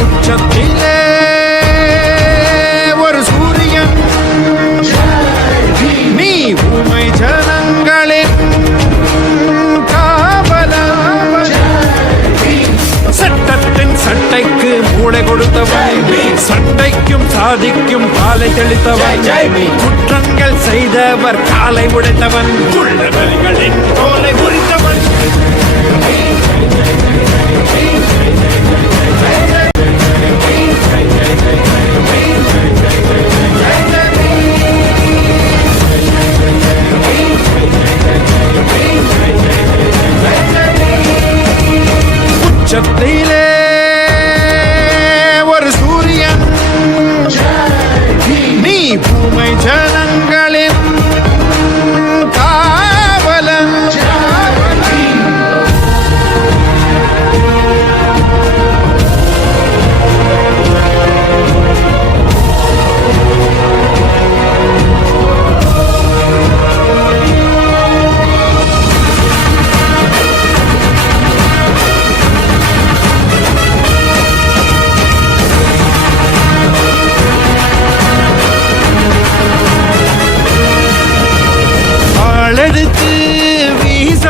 உச்சத்திலே ஒரு சூரியன். நீ உமை ஜனங்களின் காவலன் சட்டத்தின் சட்டைக்கு மூளை கொடுத்தவன். சட்டைக்கும் சாதிக்கும் காலை தெளித்தவன். குற்றங்கள் செய்தவர் காலை உடைத்தவன். உள்ளவர்களின் தோலை உரி உச்சத்திலே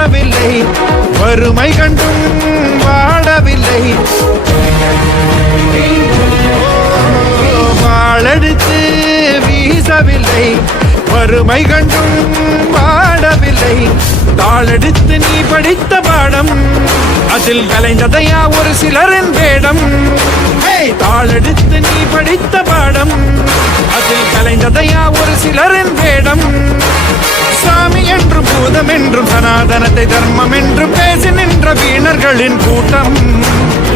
வீசவில்லை வறுமை கண்டும் வாழவில்லை. வாழெடுத்து வீசவில்லை. வறுமை கண்டும் வாடவில்லை தாளெடுத்து நீ படித்த பாடம் அதில் கலைந்ததையா ஒரு சிலரின் வேடம். தாளெடுத்து நீ படித்த சனாதனத்தை தர்மம் என்று பேசி நின்ற வீணர்களின் கூட்டம்.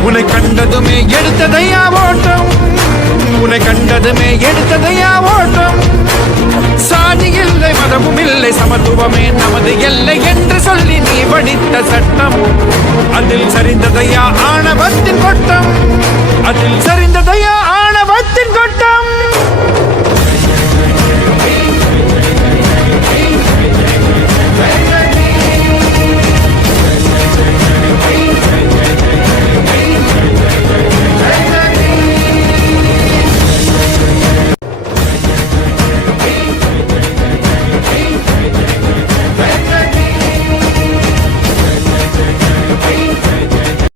உன்னை கண்டதுமே எடுத்ததையா ஓட்டம் உன்னை கண்டதுமே எடுத்ததையா ஓட்டம் சாதி இல்லை மதமும் இல்லை சமத்துவமே நமது எல்லை என்று சொல்லி நீ படித்த சட்டம். அதில் சரிந்ததையா ஆணவத்தின் கொட்டம். அதில் சரிந்ததையா